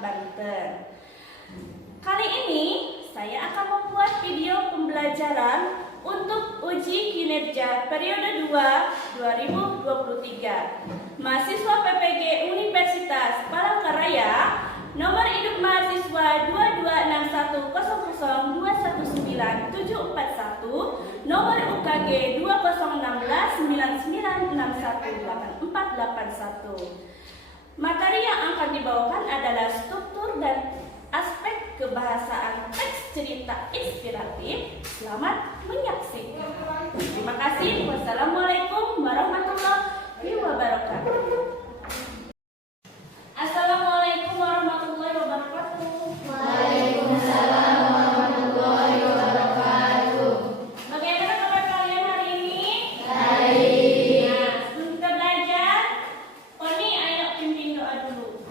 Banten. Kali ini saya akan membuat video pembelajaran untuk uji kinerja periode 2 2023. Mahasiswa PPG Universitas Palangkaraya, nomor induk mahasiswa 22190021971, nomor UKG 201699618481. Materi yang akan dibawakan adalah struktur dan aspek kebahasaan teks cerita inspiratif. Selamat menyaksikan. Terima kasih. Wassalamualaikum warahmatullahi wabarakatuh. Assalamualaikum warahmatullahi wabarakatuh. Waalaikumsalam warahmatullahi wabarakatuh. Bagaimana kabar kalian hari ini? Baik. Nah, sebelum kita belajar, Poni ayo pimpin doa dulu.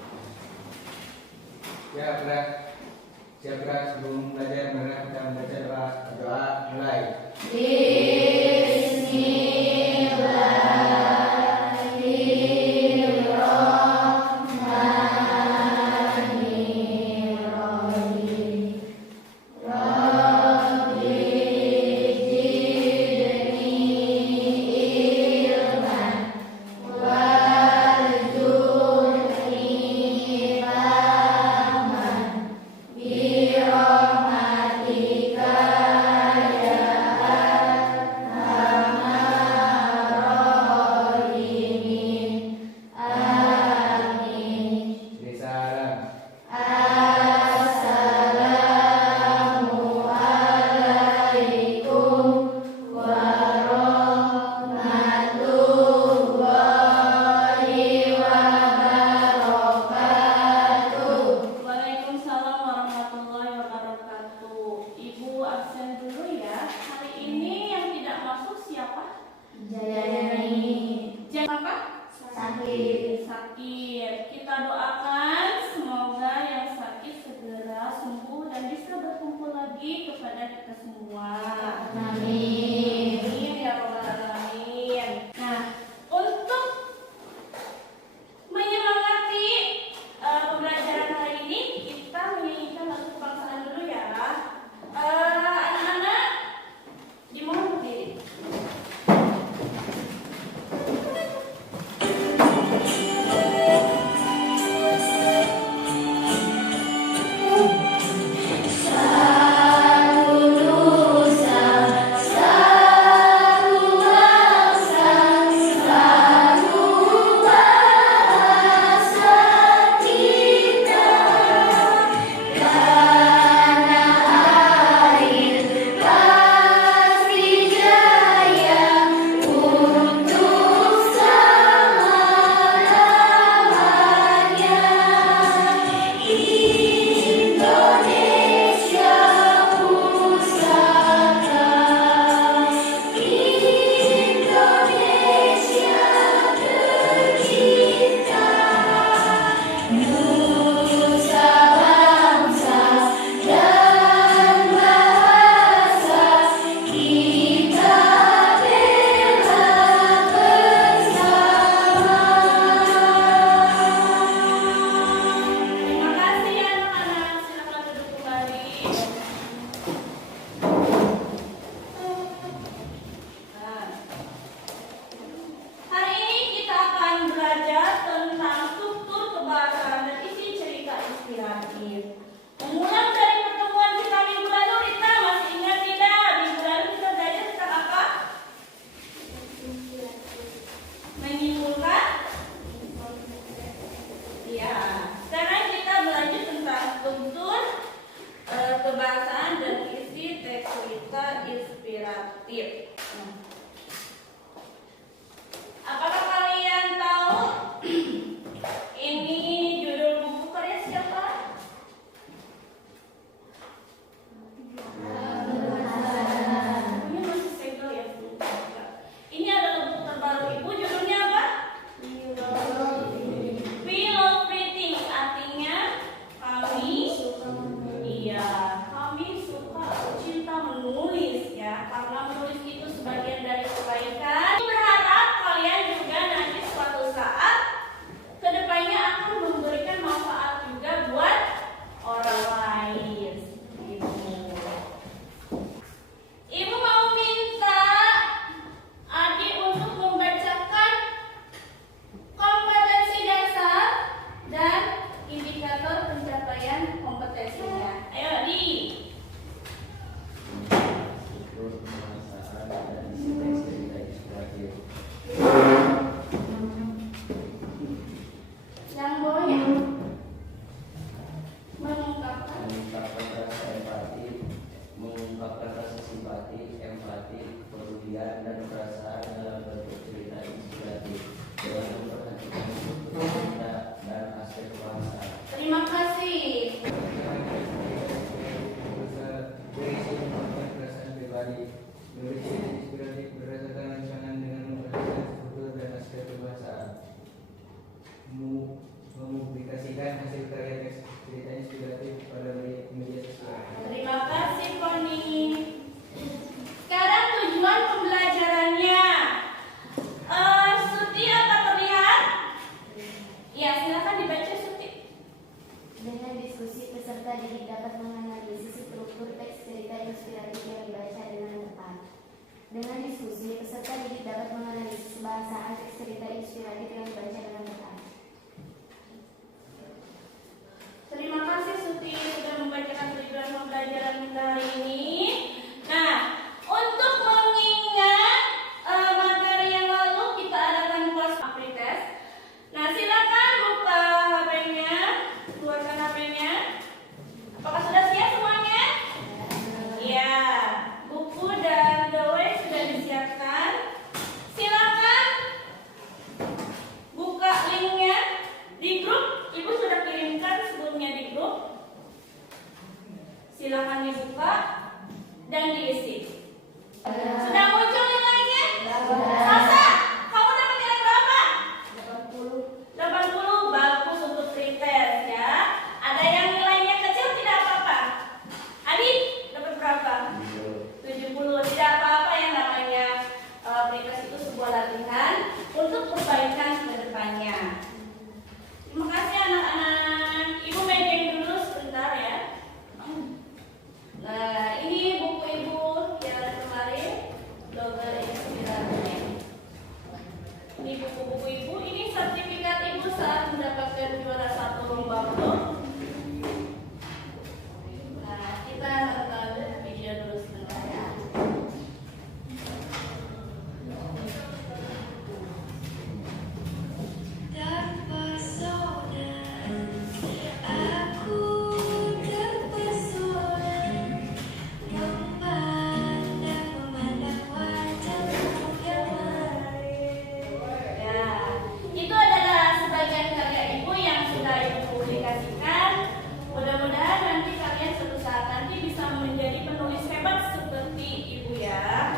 Ya, gerak. Siap gerak sebelum belajar, mari kita membaca doa. Doa mulai. peserta didik dapat menganalisis struktur teks cerita inspiratif yang dibaca dengan tepat. Dengan diskusi, peserta didik dapat menganalisis bahasaan teks cerita inspiratif yang dibaca dengan tepat. Terima kasih Suti sudah membacakan tujuan pembelajaran kita hari ini. Nah, untuk mengingat materi yang lalu kita adakan kelas apritest. Nah, silakan buka HP-nya, keluarkan HP-nya. Apakah sudah siap semuanya? Ya, buku dan gawai sudah disiapkan. Silakan buka linknya di grup. Ibu sudah kirimkan sebelumnya di grup. Silakan dibuka dan diisi. Sudah muncul nilainya? Sasa, kamu dapat nilai berapa? 80. Bagus untuk pretest ya. Ada yang nilainya kecil tidak apa-apa. Adi dapat berapa? 70. Tidak apa-apa, yang namanya pretest itu sebuah latihan untuk perbaikan ke depannya. Terima kasih anak-anak. Ibu megang dulu sebentar ya. Nah, ini buku ibu yang kemarin, Blogger Inspiratif. Ini buku-buku ibu. Ini sertifikat ibu saat mendapatkan juara 1 lomba blog. Nah, kita nonton video dulu sebentar ya. Itu adalah sebagian karya ibu yang sudah ibu publikasikan. Mudah-mudahan nanti kalian suatu saat nanti bisa menjadi penulis hebat seperti ibu ya.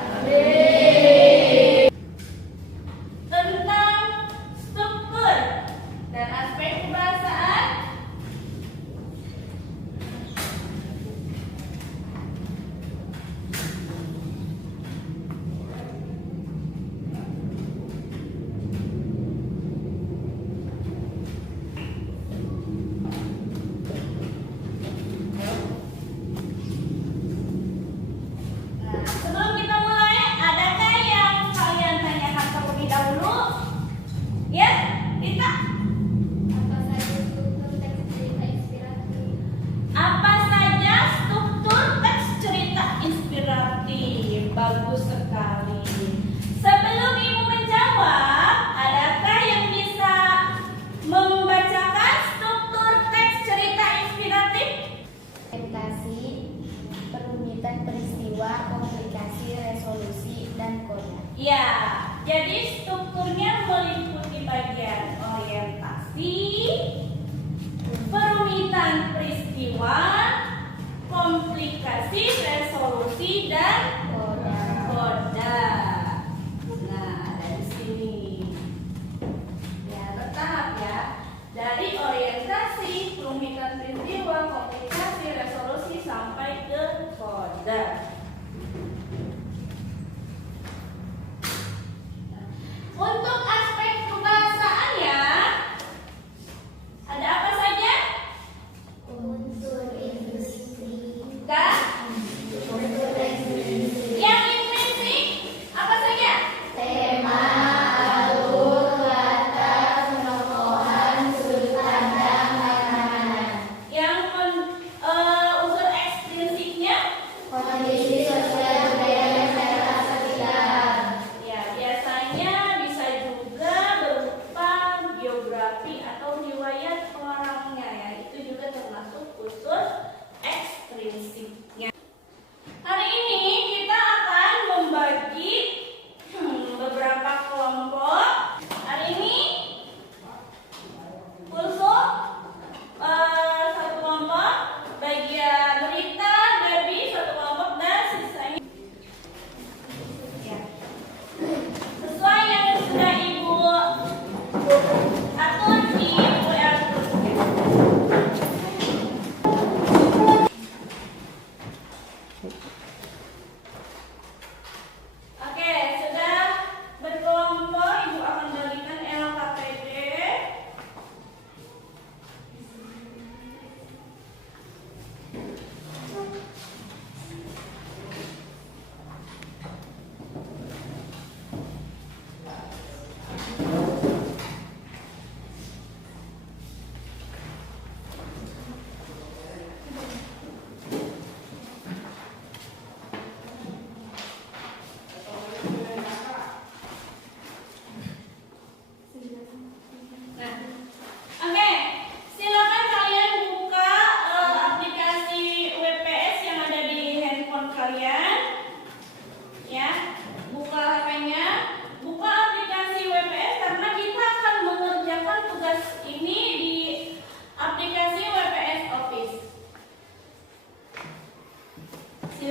Tentang struktur dan aspek kebahasaan. Sebelum kita mulai, adakah yang kalian tanyakan terlebih dahulu? Ya, Rita. Apa saja struktur teks cerita inspiratif? Apa saja struktur teks cerita inspiratif? Bagus sekali. Sebelum ibu menjawab, adakah yang bisa membacakan struktur teks cerita inspiratif? Orientasi, perumitan peristiwa, komplikasi, resolusi, dan koda. Ya, jadi strukturnya meliputi bagian orientasi, perumitan peristiwa, komplikasi, resolusi, dan koda. Nah, dari sini. Ya, bertahap ya. Dari orientasi, perumitan peristiwa, komplikasi, resolusi, sampai ke koda. Untuk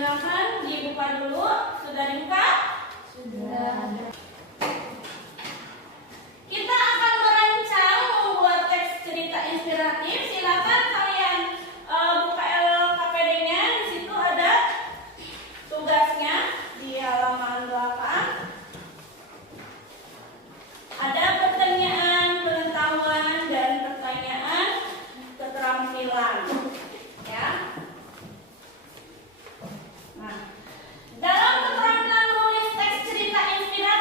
Silakan dibuka dulu. Sudah dibuka? Sudah. Kita akan merancang membuat teks cerita inspiratif. Silakan kalian buka LKPD-nya. Di situ ada tugasnya di halaman belakang. Ada pertanyaan pengetahuan dan pertanyaan keterampilan. Ya. Nah, dalam keterampilan menulis teks cerita inspiratif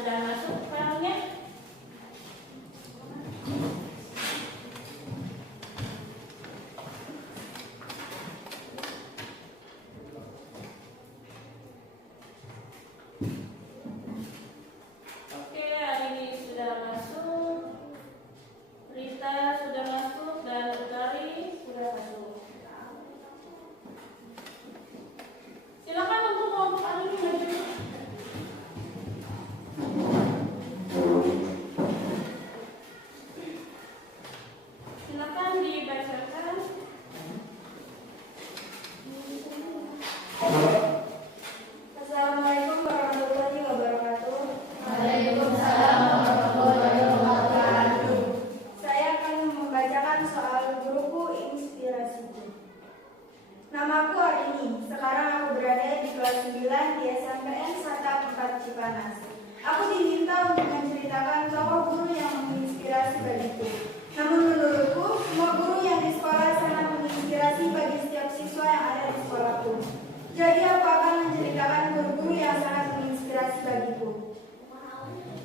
sudah masuk filenya? Oke, hari ini sudah masuk. Rita sudah masuk dan Utari sudah masuk. Silakan untuk kelompok hari ini maju. Silakan dibacakan. Assalamualaikum warahmatullahi wabarakatuh. Waalaikumsalam warahmatullahi wabarakatuh. Saya akan membacakan soal guruku inspirasiku. Namaku Arini. Sekarang aku berada di kelas 9 di SMPN Sata 4 Cipanas. Aku diminta untuk menceritakan tokoh guru yang menginspirasi bagiku. Namun menurutku, semua guru yang di sekolah sangat menginspirasi bagi setiap siswa yang ada di sekolahku. Jadi aku akan menceritakan guru-guru yang sangat menginspirasi bagiku.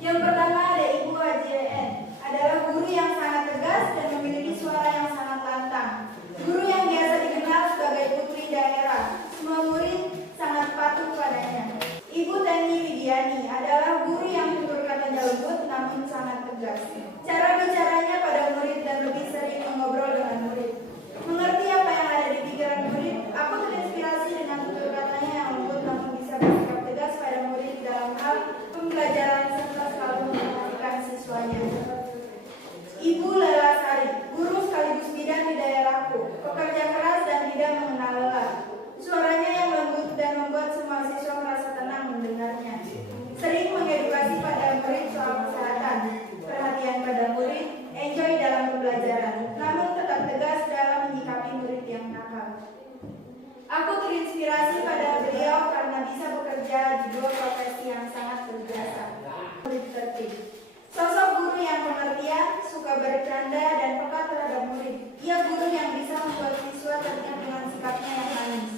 Yang pertama ada Ibu AJN. Adalah guru yang sangat tegas dan memiliki suara yang sangat lantang. Guru yang biasa dikenal sebagai putri daerah. Semua murid sangat patuh padanya. Ibu Teni Widiani adalah guru yang tutur katanya lembut namun sangat tegas. Cara bicaranya pada murid dan lebih sering mengobrol dengan murid. Mengerti apa yang ada di pikiran murid, aku terinspirasi dengan tutur katanya yang lembut namun bisa bersikap tegas pada murid dalam hal pembelajaran serta selalu memperhatikan siswanya. Ibu Lela Sari, guru sekaligus bidan di daerahku, pekerja keras dan tidak mengenal lelah. Suaranya yang lembut dan membuat semua siswa merasa tenang mendengarnya. Sering mengedukasi pada murid soal kesehatan, perhatian pada murid, enjoy dalam pembelajaran, namun tetap tegas dalam menyikapi murid yang nakal. Aku terinspirasi pada beliau karena bisa bekerja di dua profesi yang sangat berjasa. Murid tertib. Sosok guru yang pengertian, suka bercanda dan peka terhadap murid. Ia guru yang bisa membuat siswa teringat dengan sikapnya yang manis.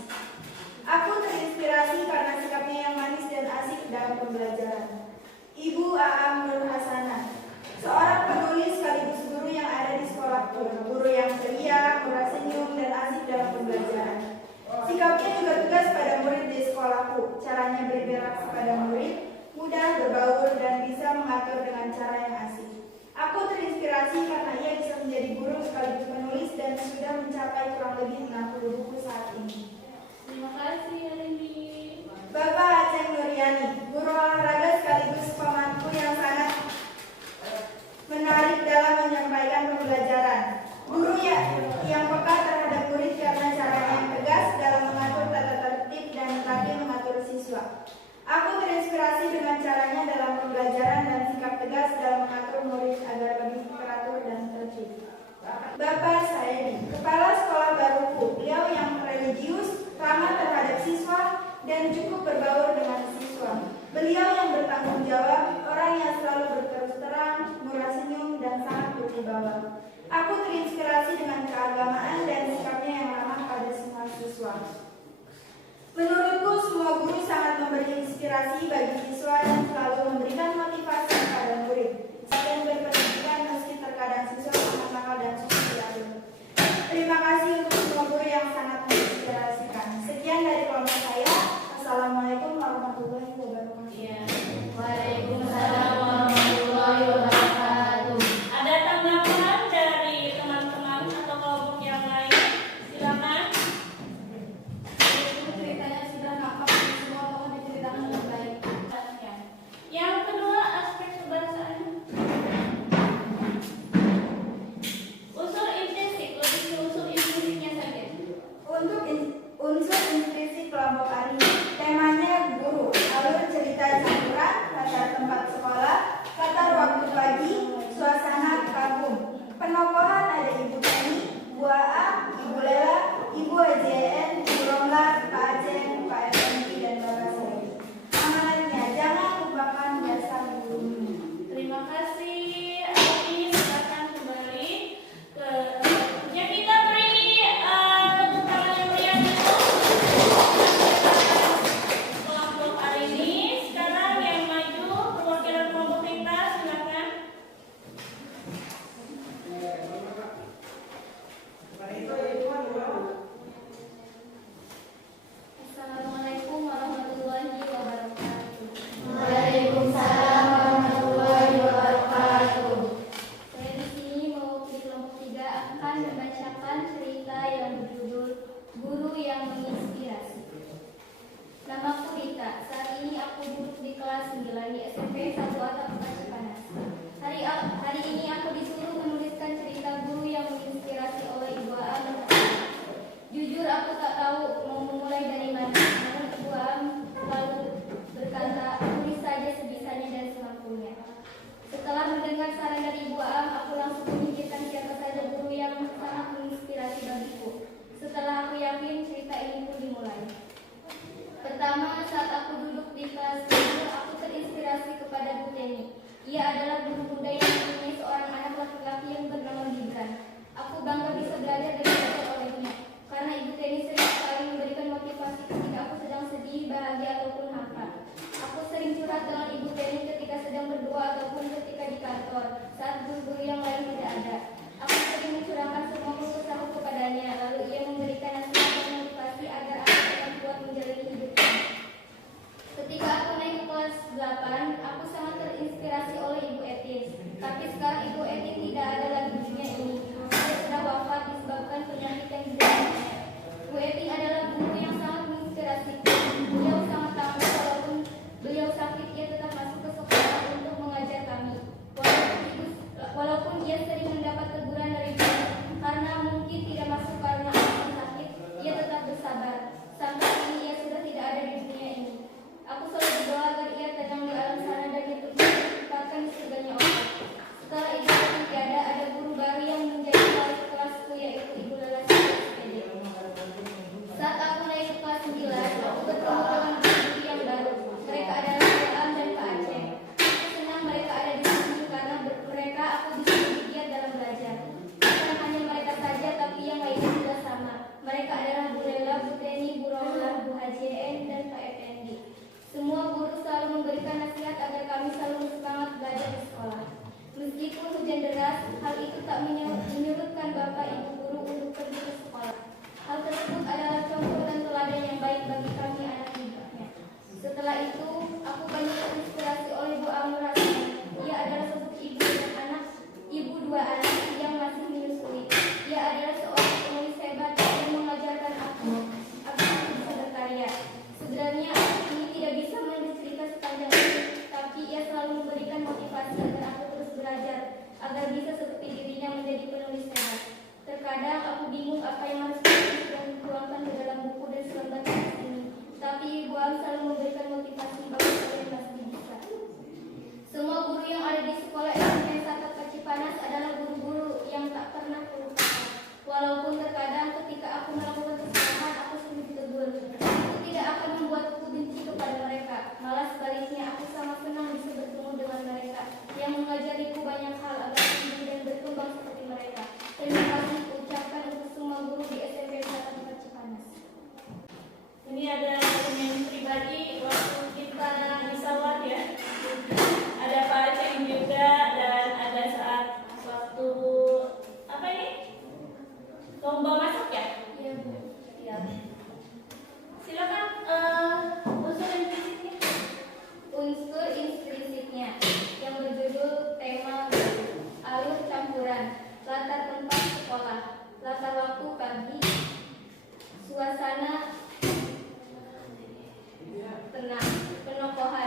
Aku terinspirasi karena sikapnya yang manis dan asik dalam pembelajaran. Ibu Aam Nur Hasanah, seorang penulis sekaligus guru yang ada di sekolahku. Guru yang ceria, murah senyum, dan asik dalam pembelajaran. Sikapnya juga tegas pada murid di sekolahku. Caranya berinteraksi pada murid, mudah berbaur dan bisa mengatur dengan cara yang asik. Aku terinspirasi karena ia bisa menjadi guru sekaligus penulis dan sudah mencapai kurang lebih 60 buku saat ini. Terima kasih Arini. Bapak Aceh Nuryani, guru olahraga sekaligus pemangku yang sangat menarik dalam menyampaikan pembelajaran. Guru yang peka terhadap murid karena caranya yang tegas dalam mengatur tata tertib dan terakhir mengatur siswa. Aku terinspirasi dengan caranya dalam pembelajaran dan sikap tegas dalam mengatur murid agar lebih teratur dan tertib. Bapak Saedi, kepala sekolah baruku, beliau yang religius, ramah terhadap siswa, dan cukup berbaur dengan siswa. Beliau yang bertanggung jawab, orang yang selalu berterus terang, murah senyum, dan sangat berwibawa. Aku terinspirasi dengan keagamaan dan sikapnya yang ramah pada semua siswa. Menurutku semua guru sangat memberi inspirasi bagi siswa dan selalu memberikan motivasi kepada murid. Yang berpendidikan meski terkadang siswa sangat nakal dan sulit diatur. Terima kasih untuk semua guru yang sangat menginspirasikan. Sekian dari kelompok saya. Assalamualaikum warahmatullahi wabarakatuh. Iya. Waalaikumsalam warahmatullahi wabarakatuh. Ada tanggapan dari teman-teman atau kelompok yang lain? Silakan. Itu ceritanya sudah nampak semua tokoh diceritakan dengan baik. Yang kedua, aspek kebahasaan. Unsur implisit, lebih ke unsur implisitnya saja. Untuk unsur inspirasi kelompok hari ini, temanya guru, alur cerita campuran, latar tempat sekolah, saat guru-guru yang lain tidak ada. Aku sering mencurahkan semua kesusahanku kepadanya, lalu ia memberikan nasihat dan motivasi agar aku tetap kuat menjalani hidupnya. Ketika aku naik ke kelas 8, aku sangat terinspirasi oleh Ibu Etin. Tapi sekarang Ibu Etin tidak ada lagi di dunia ini. Dia sudah wafat disebabkan penyakit yang dideritanya. Bu Etin adalah guru yang sangat menginspirasiku. Beliau sangat tangguh, walaupun beliau sakit, ia tetap masuk ke sekolah untuk mengajar kami. Walaupun ia sering mendapat teguran dari guru karena mungkin tidak masuk karena alasan sakit, ia tetap bersabar. Sampai kini ia sudah tidak ada di dunia ini. Aku selalu berdoa agar ia tenang di alam sana dan ditempatkan di surganya Allah. Setelah Ibu Etin tiada, ada guru baru yang menjadi wali kelasku, yaitu Ibu Lelasi SPD. Saat aku naik ke kelas 9, aku bertemu dengan guru yang baru. Mereka adalah Pak Am dan Pak Aceh. Aku senang mereka ada di sini karena mereka aku bisa lebih giat dalam belajar. Bukan hanya mereka saja, tapi yang lainnya juga sama. Mereka adalah Bu Lela, Bu Teni, Bu Rohlah, Bu Haji En, dan Pak Effendi. Semua guru selalu memberikan nasihat agar kami selalu bersemangat belajar di sekolah. Meskipun hujan deras, hal itu tak menyurutkan Bapak Ibu guru untuk pergi ke sekolah. Hal tersebut adalah contoh dan teladan yang baik bagi kami anak didiknya. Setelah itu, aku banyak terinspirasi oleh Bu Amur Hassan. Ia adalah seorang ibu dua anak yang masih menyusui. Ia adalah seorang penulis hebat yang mengajarkan aku agar aku bisa berkarya. Sebenarnya ini tidak bisa menulis cerita sepanjang ini, tapi ia selalu memberikan motivasi agar aku terus belajar, agar bisa seperti dirinya menjadi penulis hebat. Terkadang aku bingung apa yang harus dituangkan ke dalam buku dan selembar tulis ini, tapi Ibu Am selalu memberikan motivasi bagi saya yang masih bisa. Semua guru yang ada di sekolah SMP 1 Cipanas adalah guru-guru yang tak pernah kulupakan. Walaupun terkadang ketika aku melakukan kesalahan, aku sering ditegur. Itu tidak akan membuatku benci kepada mereka. Malah sebaliknya, aku sangat senang bisa bertemu dengan mereka yang mengajariku banyak hal agar tumbuh dan berkembang seperti mereka. Terima kasih ucapkan untuk semua guru di SMP 1 Cipanas. Ini ada pertanyaan pribadi waktu kita di sawah ya. Ada Pak Aceh juga dan ada saat waktu apa ini? Lomba masak ya? Iya, Bu. Iya. Silakan unsur implisitnya. Unsur implisitnya yang berjudul tema alur campuran, latar tempat sekolah, latar waktu pagi, suasana tenang, penokohan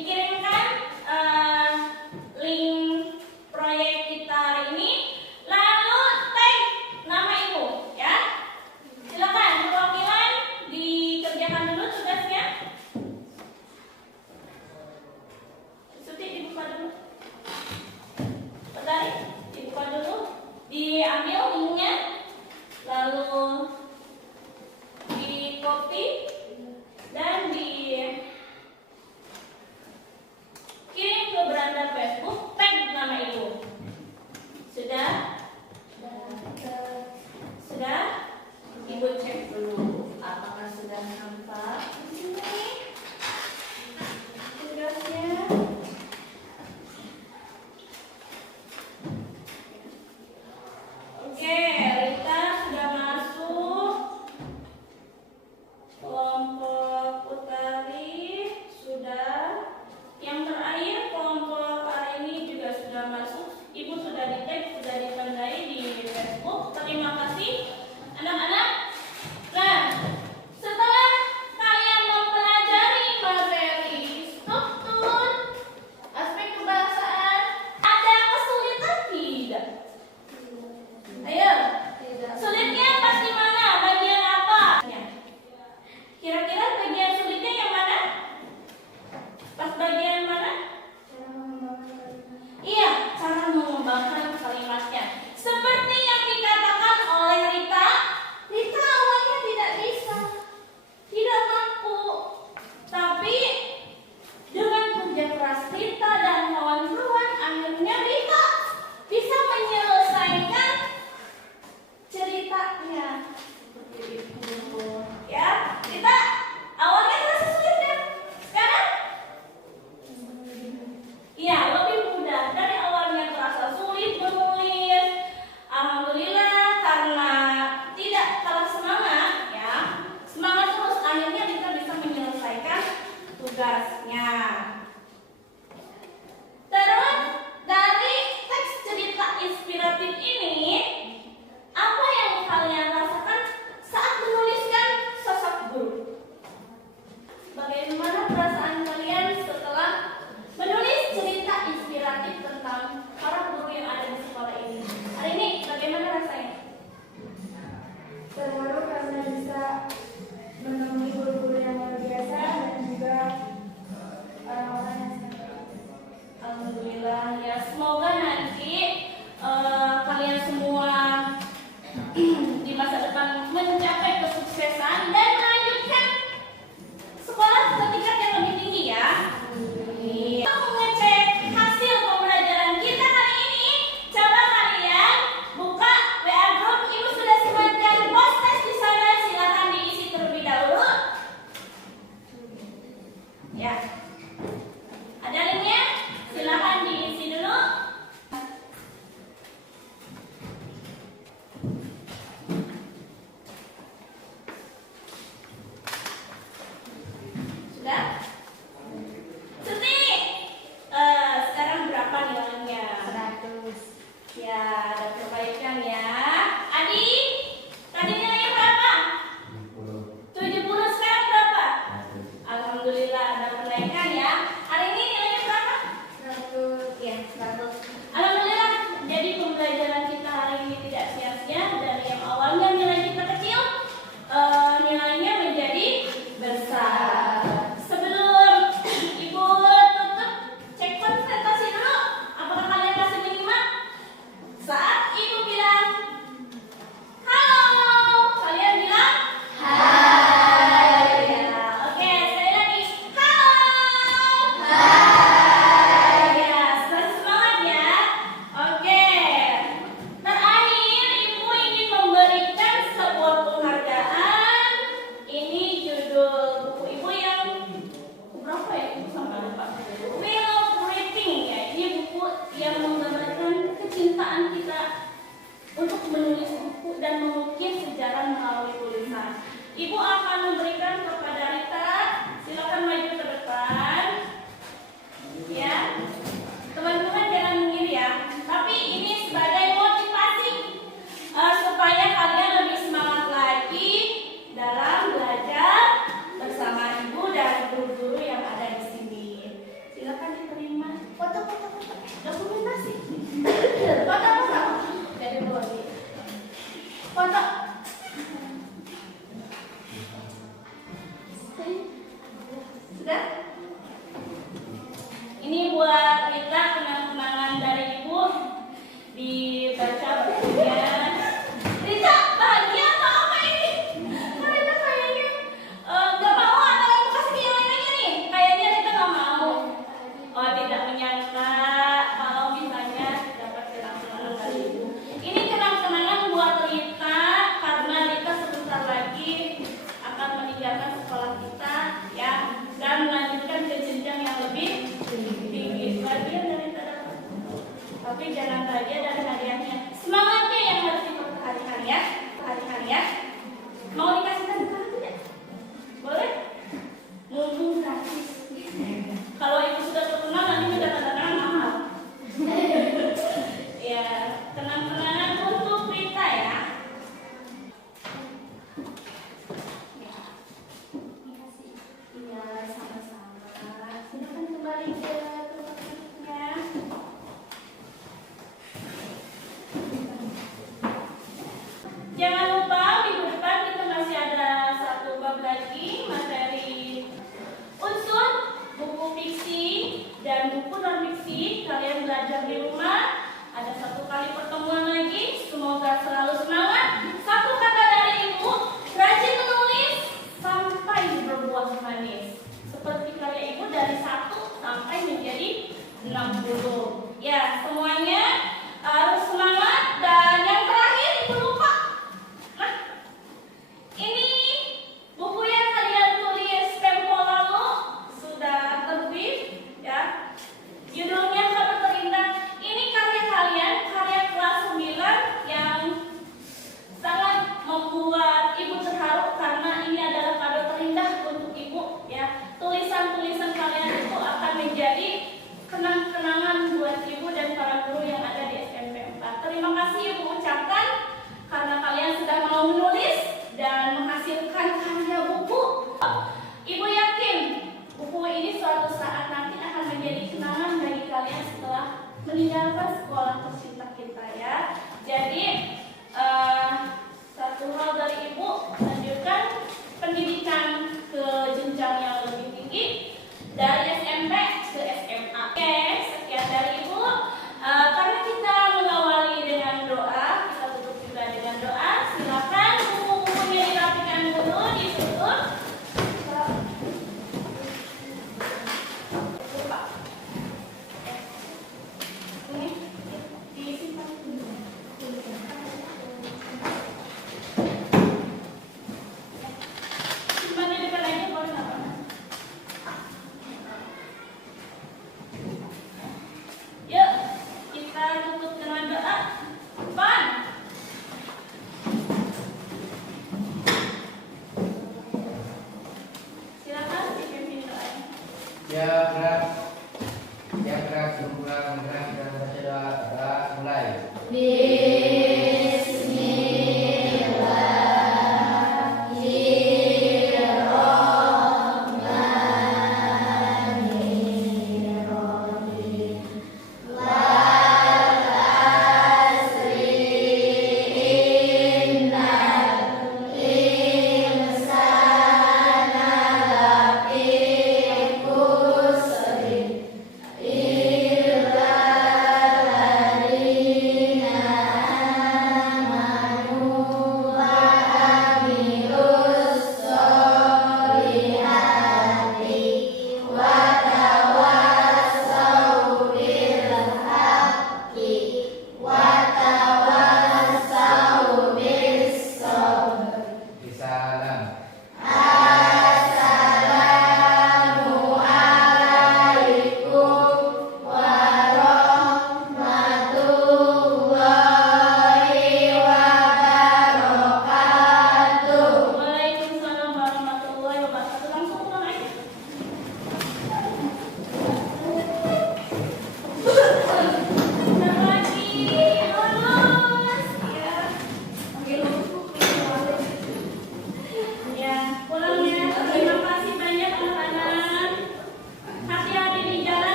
dikirimkan link proyek kita hari ini, lalu tag nama ibu ya. Silakan perwakilan dikerjakan dulu tugasnya. Suti dibuka dulu. Bentar, dibuka dulu. Diambil linknya, lalu di copy dan dikirim ke beranda Facebook, tag nama ibu. Sudah? Sudah? Ibu cek dulu apakah sudah nampak di sini tugasnya. Oke, Rita sudah masuk. Kelompok Utari sudah. Yang terakhir kelompok Arini juga sudah masuk. Ibu sudah di tag, sudah ditandai di Facebook. Terima kasih anak-anak. Nah, setelah kalian mempelajari materi struktur aspek kebahasaan, ada kesulitan tidak? Ayo, sulitnya pas di mana? Bagian apa? Kira-kira bagian sulitnya yang mana? Pas bagian mana? Iya, cara mengembangkan kalimatnya. Seperti yang dikatakan oleh Rita, Rita awalnya tidak bisa, tidak mampu. Tapi dengan kerja keras Rita dan kawan-kawan, akhirnya Rita bisa menyelesaikan ceritanya. Seperti itu. Ya, Rita awalnya terasa sulit kan? Sekarang? Iya, lebih mudah. Dari awalnya terasa sulit menulis. Alhamdulillah karena tidak kalah semangat ya. Semangat terus akhirnya kita bisa menyelesaikan tugasnya. Terus dari teks cerita inspiratif ini, apa yang kalian rasakan saat menuliskan sosok guru? Bagaimana perasaan kalian setelah menulis cerita inspiratif tentang para guru yang ada di sekolah ini? Hari ini bagaimana rasanya? Terharu karena bisa menemui guru-guru yang luar biasa dan juga orang kembali ke tempat duduknya. Jangan lupa minggu depan kita masih ada satu bab lagi materi unsur, buku fiksi dan buku non fiksi. Kalian belajar di rumah. Ada satu kali pertemuan lagi. Semoga selalu semangat. Satu kata dari ibu, rajin menulis sampai berbuah manis. Seperti karya ibu dari 1 sampai menjadi 60. Ya, semuanya harus semangat. Dan yang terakhir ibu lupa. Nah, ini buku yang kalian tulis tempo lalu sudah terbit, ya. Judulnya Kado Terindah. Ini karya kalian, karya kelas 9 yang sangat membuat ibu terharu karena ini adalah kado terindah untuk ibu, ya. Tulisan-tulisan kalian itu akan menjadi kenang-kenangan buat ibu dan para guru yang ada di SMP 4. Terima kasih ibu ucapkan karena kalian sudah mau menulis dan menghasilkan karya buku. Ibu yakin buku ini suatu saat nanti akan menjadi kenangan bagi kalian setelah meninggalkan sekolah tercinta kita, ya. Jadi satu hal dari ibu, lanjutkan pendidikan ke jenjang yang lebih tinggi dari SMP ke SMA. Oke, sekian dari ibu. Karena kita mengawali dengan doa, kita tutup juga dengan doa. Silakan buku-bukunya dirapikan dulu, ditutup. Ini disimpan dulu. Simpan di depan aja, boleh nggak, Pak? Yuk, kita tutup dengan doa. Pan. Silakan dipimpin doanya. Siap gerak, bergerak, bergerak, dan baca doa. Mulai. Di